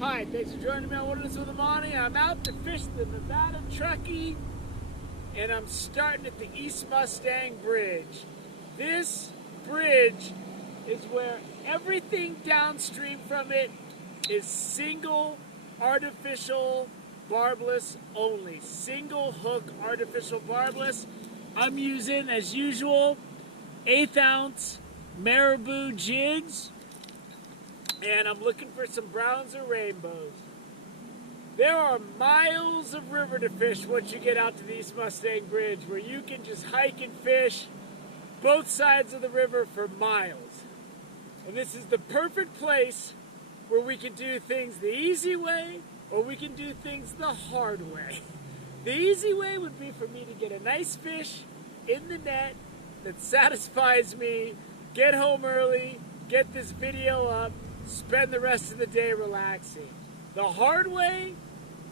Hi, thanks for joining me on Wilderness with the Monty. I'm out to fish the Nevada Truckee, and I'm starting at the East Mustang Bridge. This bridge is where everything downstream from it is single artificial barbless only. Single hook artificial barbless. I'm using, as usual, 1/8 ounce marabou jigs. And I'm looking for some browns or rainbows. There are miles of river to fish once you get out to the East Mustang Bridge, where you can just hike and fish both sides of the river for miles. And this is the perfect place where we can do things the easy way, or we can do things the hard way. The easy way would be for me to get a nice fish in the net that satisfies me, get home early, get this video up, spend the rest of the day relaxing. The hard way,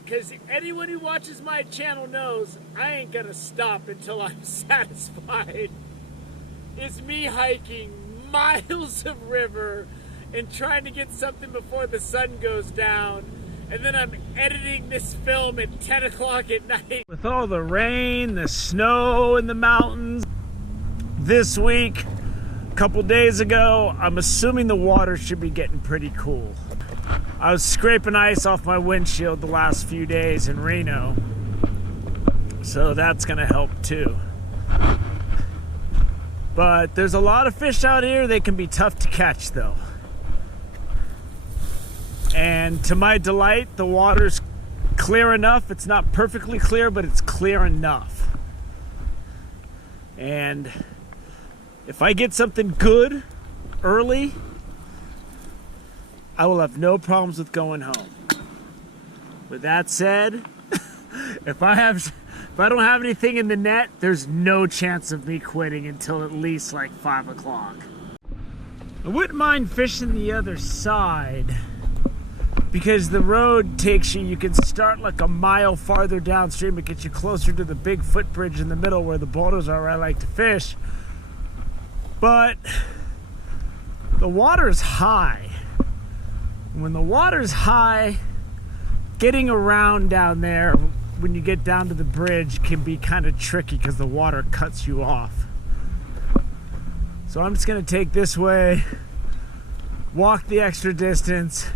because anyone who watches my channel knows I ain't gonna stop until I'm satisfied, is me hiking miles of river and trying to get something before the sun goes down, and then I'm editing this film at 10 o'clock at night. With all the rain, the snow in the mountains this week, couple days ago, I'm assuming the water should be getting pretty cool. I was scraping ice off my windshield the last few days in Reno, so that's gonna help too. But there's a lot of fish out here. They can be tough to catch though. And to my delight, the water's clear enough. It's not perfectly clear, but it's clear enough. And if I get something good early, I will have no problems with going home. With that said, if I don't have anything in the net, there's no chance of me quitting until at least like 5 o'clock. I wouldn't mind fishing the other side, because the road takes you, you can start like a mile farther downstream. It gets you closer to the big footbridge in the middle where the boulders are where I like to fish. But the water's high. When the water's high, getting around down there when you get down to the bridge can be kind of tricky because the water cuts you off. So I'm just gonna take this way, walk the extra distance,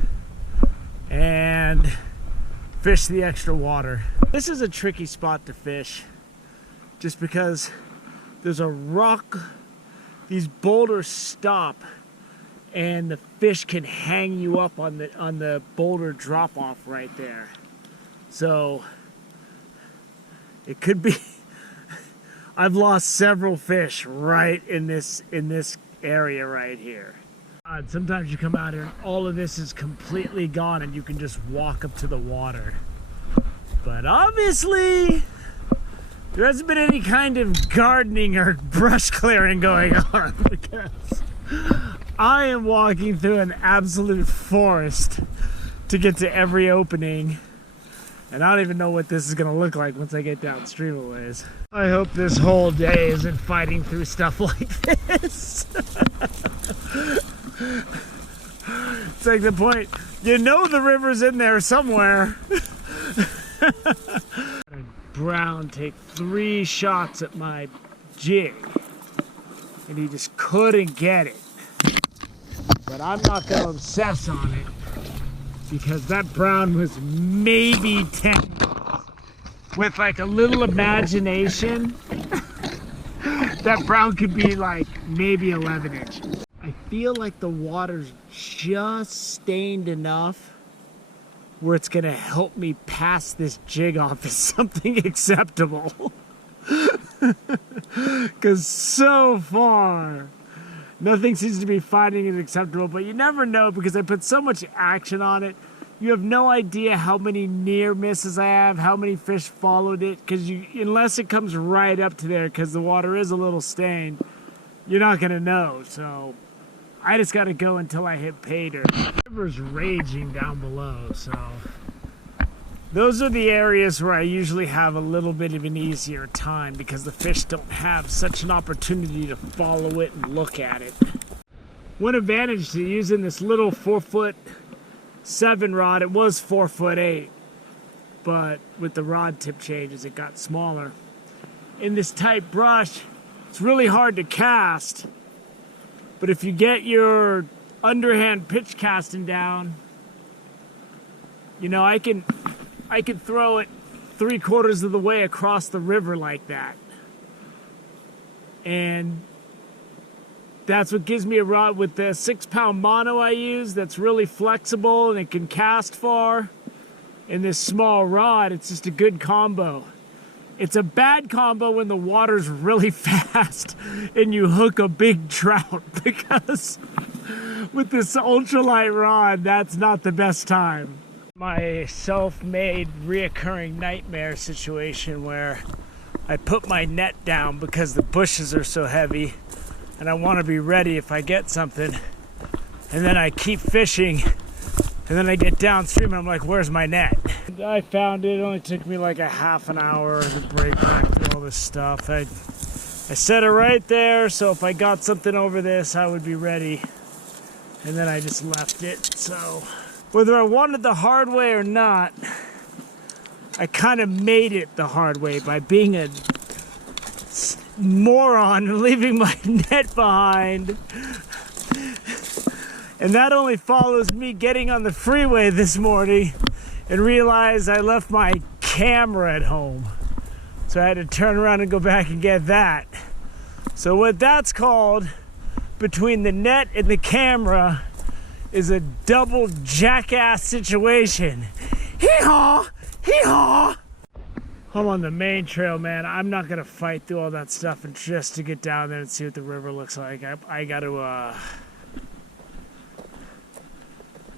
and fish the extra water. This is a tricky spot to fish just because there's a rock. These boulders stop, and the fish can hang you up on the boulder drop off right there. So it could be. I've lost several fish right in this area right here. Sometimes you come out here and all of this is completely gone, and you can just walk up to the water. But obviously, there hasn't been any kind of gardening or brush clearing going on, because I am walking through an absolute forest to get to every opening, and I don't even know what this is going to look like once I get downstream a ways. I hope this whole day isn't fighting through stuff like this. It's like the point, you know the river's in there somewhere. Brown take 3 shots at my jig, and he just couldn't get it. But I'm not going to obsess on it, because that brown was maybe 10. With like a little imagination, that brown could be like maybe 11 inches. I feel like the water's just stained enough where it's gonna help me pass this jig off as something acceptable. Because so far, nothing seems to be finding it acceptable, but you never know, because I put so much action on it. You have no idea how many near misses I have, how many fish followed it, because unless it comes right up to there, because the water is a little stained, you're not gonna know. So I just gotta go until I hit pay dirt. The river's raging down below, so those are the areas where I usually have a little bit of an easier time, because the fish don't have such an opportunity to follow it and look at it. One advantage to using this little 4-foot 7 rod. It was 4'8", but with the rod tip changes, it got smaller. In this tight brush, it's really hard to cast, but if you get your underhand pitch casting down, you know, I can throw it 3/4 of the way across the river like that. And that's what gives me a rod with the 6-pound mono I use that's really flexible and it can cast far. And this small rod, it's just a good combo. It's a bad combo when the water's really fast and you hook a big trout, because with this ultralight rod, that's not the best time. My self-made reoccurring nightmare situation where I put my net down because the bushes are so heavy and I want to be ready if I get something, and then I keep fishing and then I get downstream and I'm like, where's my net? I found it. It only took me like a half an hour to break back through all this stuff. I set it right there, so if I got something over this, I would be ready. And then I just left it. So whether I wanted the hard way or not, I kind of made it the hard way by being a moron and leaving my net behind. And that only follows me getting on the freeway this morning and realize I left my camera at home. So I had to turn around and go back and get that. So what that's called, between the net and the camera, is a double jackass situation. Hee-haw! Hee-haw! I'm on the main trail, man. I'm not gonna fight through all that stuff and just to get down there and see what the river looks like. I gotta,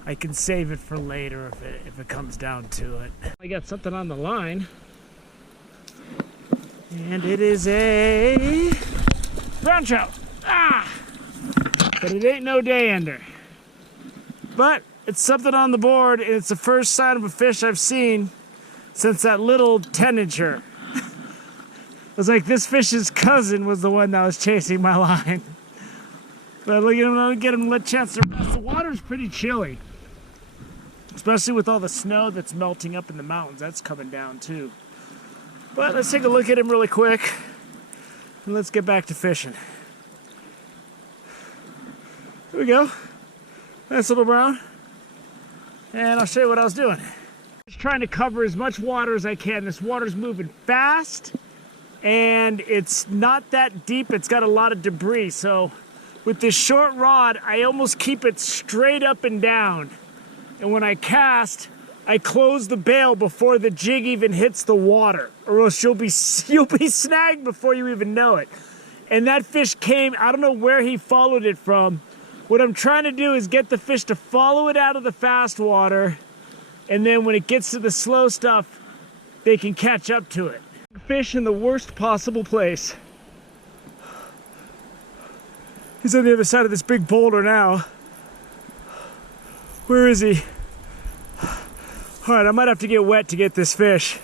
I can save it for later if it comes down to it. I got something on the line, and it is a brown trout. But it ain't no day ender. But it's something on the board, and it's the first sign of a fish I've seen since that little 10-incher. It was like this fish's cousin was the one that was chasing my line. But look at him, get him a chance to rest. The water's pretty chilly, especially with all the snow that's melting up in the mountains. That's coming down too. But let's take a look at him really quick, and let's get back to fishing. Here we go. Nice little brown. And I'll show you what I was doing. Just trying to cover as much water as I can. This water's moving fast, and it's not that deep. It's got a lot of debris. So with this short rod, I almost keep it straight up and down. And when I cast, I close the bail before the jig even hits the water, or else you'll be snagged before you even know it. And that fish came, I don't know where he followed it from. What I'm trying to do is get the fish to follow it out of the fast water, and then when it gets to the slow stuff, they can catch up to it. Fish in the worst possible place. He's on the other side of this big boulder now. Where is he? All right, I might have to get wet to get this fish.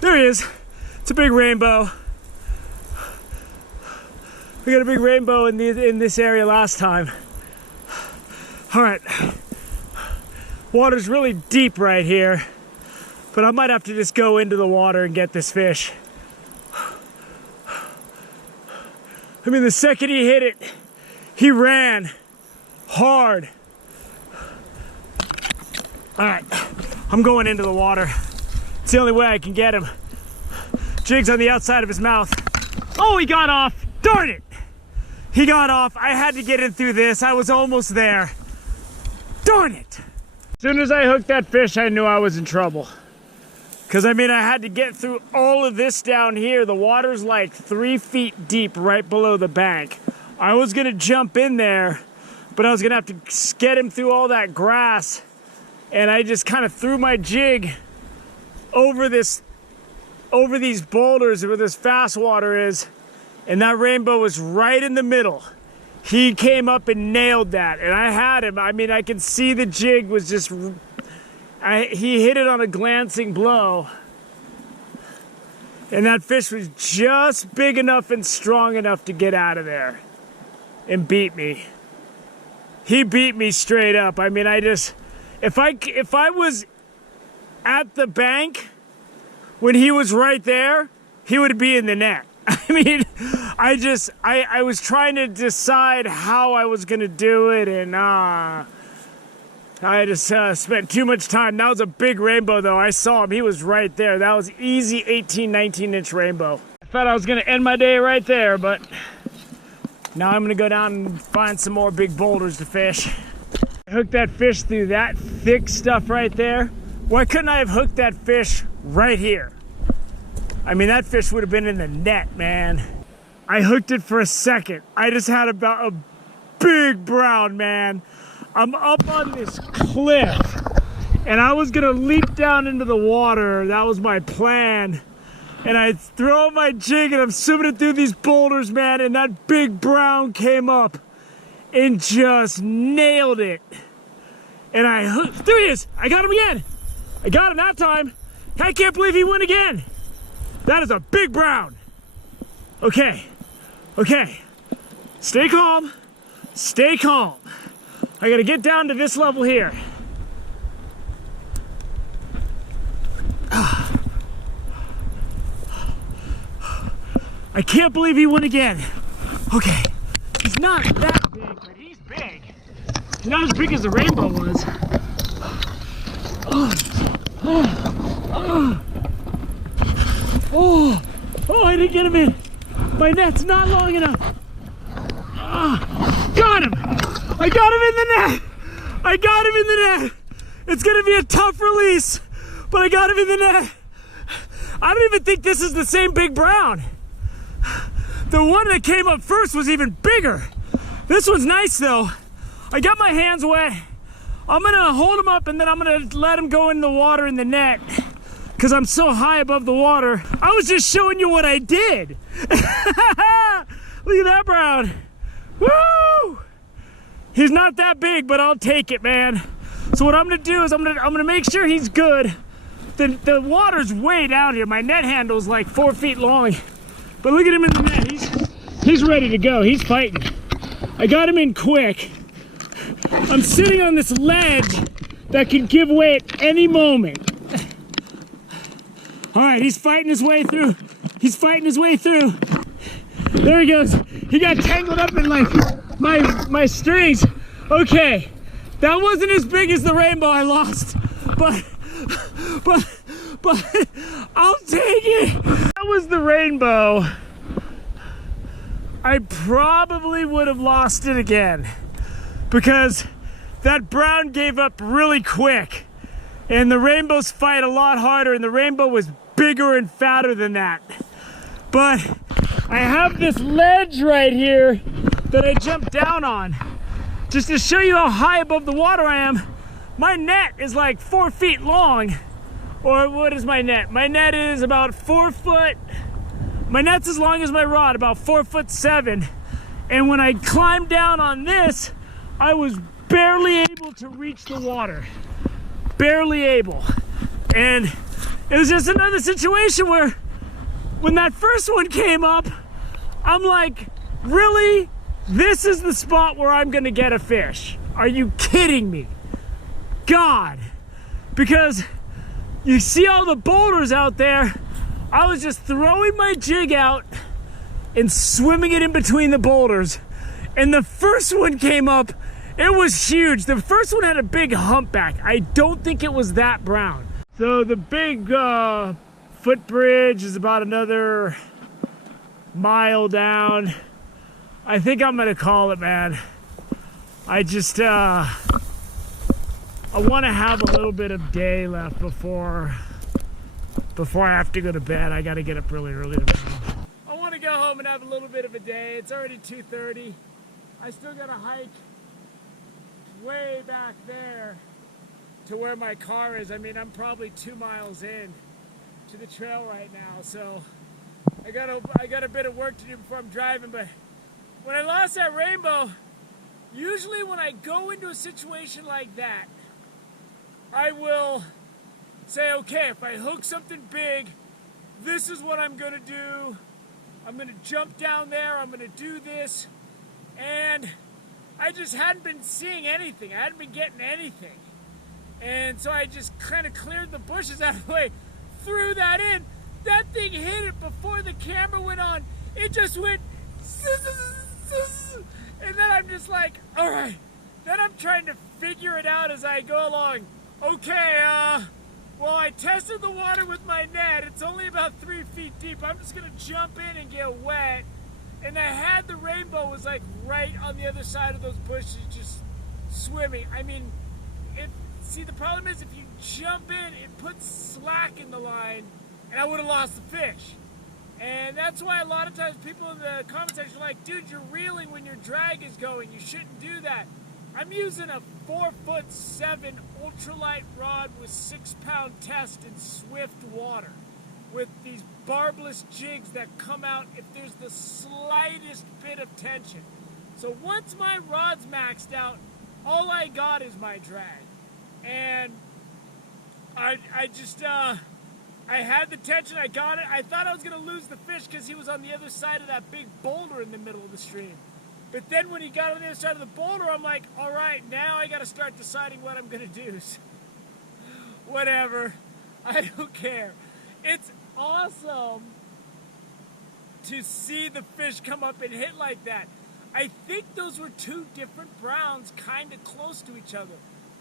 There he is. It's a big rainbow. We got a big rainbow in this area last time. All right. Water's really deep right here, but I might have to just go into the water and get this fish. I mean, the second he hit it, he ran hard. All right, I'm going into the water. It's the only way I can get him. Jig's on the outside of his mouth. Oh, he got off. Darn it. He got off. I had to get in through this. I was almost there. Darn it. As soon as I hooked that fish, I knew I was in trouble. Because, I mean, I had to get through all of this down here. The water's like 3 feet deep right below the bank. I was going to jump in there, but I was going to have to get him through all that grass. And I just kind of threw my jig over these boulders where this fast water is. And that rainbow was right in the middle. He came up and nailed that. And I had him. I mean, I could see the jig was just... he hit it on a glancing blow. And that fish was just big enough and strong enough to get out of there. and beat me. He beat me straight up. I mean, if I was at the bank when he was right there, he would be in the net. I mean, I was trying to decide how I was going to do it, and I just spent too much time. That was a big rainbow, though. I saw him. He was right there. That was easy 18, 19-inch rainbow. I thought I was going to end my day right there, but now I'm going to go down and find some more big boulders to fish. I hooked that fish through that thick stuff right there. Why couldn't I have hooked that fish right here? I mean, that fish would have been in the net, man. I hooked it for a second. I just had about a big brown, man. I'm up on this cliff, and I was gonna leap down into the water. That was my plan. And I throw my jig, and I'm swimming it through these boulders, man, and that big brown came up and just nailed it. And I hooked, there he is. I got him again. I got him that time. I can't believe he won again. That is a big brown. Okay, stay calm, stay calm. I gotta get down to this level here. I can't believe he won again. Okay, he's not that big, but he's big. He's not as big as the rainbow was. Oh, I didn't get him in. My net's not long enough. Got him. I got him in the net. I got him in the net. It's going to be a tough release, but I got him in the net. I don't even think this is the same big brown. The one that came up first was even bigger. This one's nice, though. I got my hands wet. I'm going to hold him up, and then I'm going to let him go in the water in the net, because I'm so high above the water. I was just showing you what I did. Look at that brown. Woo! He's not that big, but I'll take it, man. So what I'm gonna do is I'm gonna make sure he's good. The water's way down here. My net handle's like 4 feet long. But look at him in the net. He's ready to go. He's fighting. I got him in quick. I'm sitting on this ledge that can give way at any moment. All right, he's fighting his way through. He's fighting his way through. There he goes. He got tangled up in like my strings. Okay, that wasn't as big as the rainbow I lost, but I'll take it. That was the rainbow. I probably would have lost it again because that brown gave up really quick, and the rainbows fight a lot harder, and the rainbow was bigger and fatter than that. But I have this ledge right here that I jumped down on. Just to show you how high above the water I am, my net is like 4 feet long. Or what is my net? My net is about 4 foot. My net's as long as my rod, about 4'7". And when I climbed down on this, I was barely able to reach the water. Barely able. And it was just another situation where when that first one came up, I'm like, really? This is the spot where I'm gonna get a fish? Are you kidding me? God. Because you see all the boulders out there, I was just throwing my jig out and swimming it in between the boulders. And the first one came up, it was huge. The first one had a big humpback. I don't think it was that brown. So the big footbridge is about another mile down. I think I'm gonna call it, man. I just, I want to have a little bit of day left before I have to go to bed. I gotta get up really early tomorrow. I want to go home and have a little bit of a day. It's already 2:30. I still gotta hike way back there to where my car is. I mean, I'm probably 2 miles in to the trail right now, so I got a bit of work to do before I'm driving. But when I lost that rainbow, usually when I go into a situation like that, I will say, okay, if I hook something big, this is what I'm gonna do. I'm gonna jump down there, I'm gonna do this, and I just hadn't been seeing anything. I hadn't been getting anything. And so I just kind of cleared the bushes out of the way, threw that in. That thing hit it before the camera went on. It just went, and then I'm just like, all right. Then I'm trying to figure it out as I go along. Okay, well, I tested the water with my net. It's only about 3 feet deep. I'm just gonna jump in and get wet. And I had the rainbow was like right on the other side of those bushes, just swimming. I mean, see, the problem is if you jump in, it puts slack in the line, and I would have lost the fish. And that's why a lot of times people in the comment section are like, dude, you're reeling when your drag is going. You shouldn't do that. I'm using a 4'7" ultralight rod with 6-pound test in swift water with these barbless jigs that come out if there's the slightest bit of tension. So once my rod's maxed out, all I got is my drag. And I had the tension, I got it. I thought I was going to lose the fish because he was on the other side of that big boulder in the middle of the stream. But then when he got on the other side of the boulder, I'm like, all right, now I got to start deciding what I'm going to do. Whatever. I don't care. It's awesome to see the fish come up and hit like that. I think those were two different browns kind of close to each other.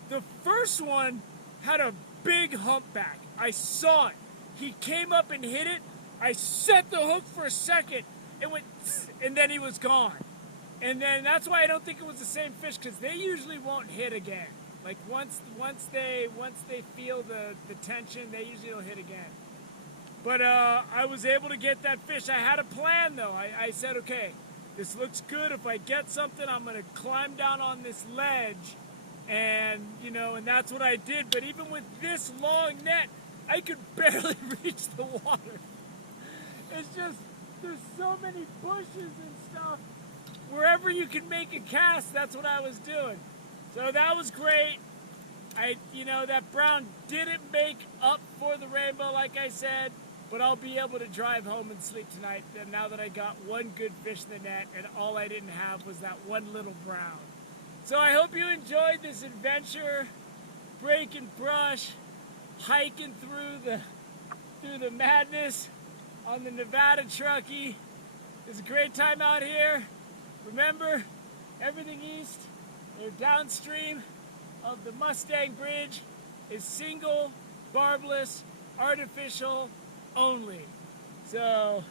The first one had a big humpback. I saw it. He came up and hit it. I set the hook for a second. It went, and then he was gone. And then that's why I don't think it was the same fish, because they usually won't hit again. Like once they feel the tension, they usually don't hit again. But I was able to get that fish. I had a plan though. I said, okay, this looks good. If I get something, I'm gonna climb down on this ledge, and and that's what I did. But even with this long net, I could barely reach the water. It's just, there's so many bushes and stuff. Wherever you can make a cast, that's what I was doing. So that was great. That brown didn't make up for the rainbow, like I said, but I'll be able to drive home and sleep tonight now that I got one good fish in the net, and all I didn't have was that one little brown. So I hope you enjoyed this adventure, breaking brush, hiking through the madness on the Nevada Truckee. It's a great time out here. Remember, everything east or downstream of the Mustang Bridge is single, barbless, artificial only. So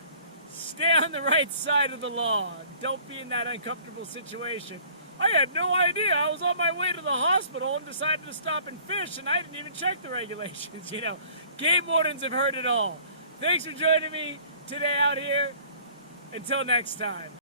stay on the right side of the law. Don't be in that uncomfortable situation. I had no idea. I was on my way to the hospital and decided to stop and fish, and I didn't even check the regulations. Game wardens have heard it all. Thanks for joining me today out here. Until next time.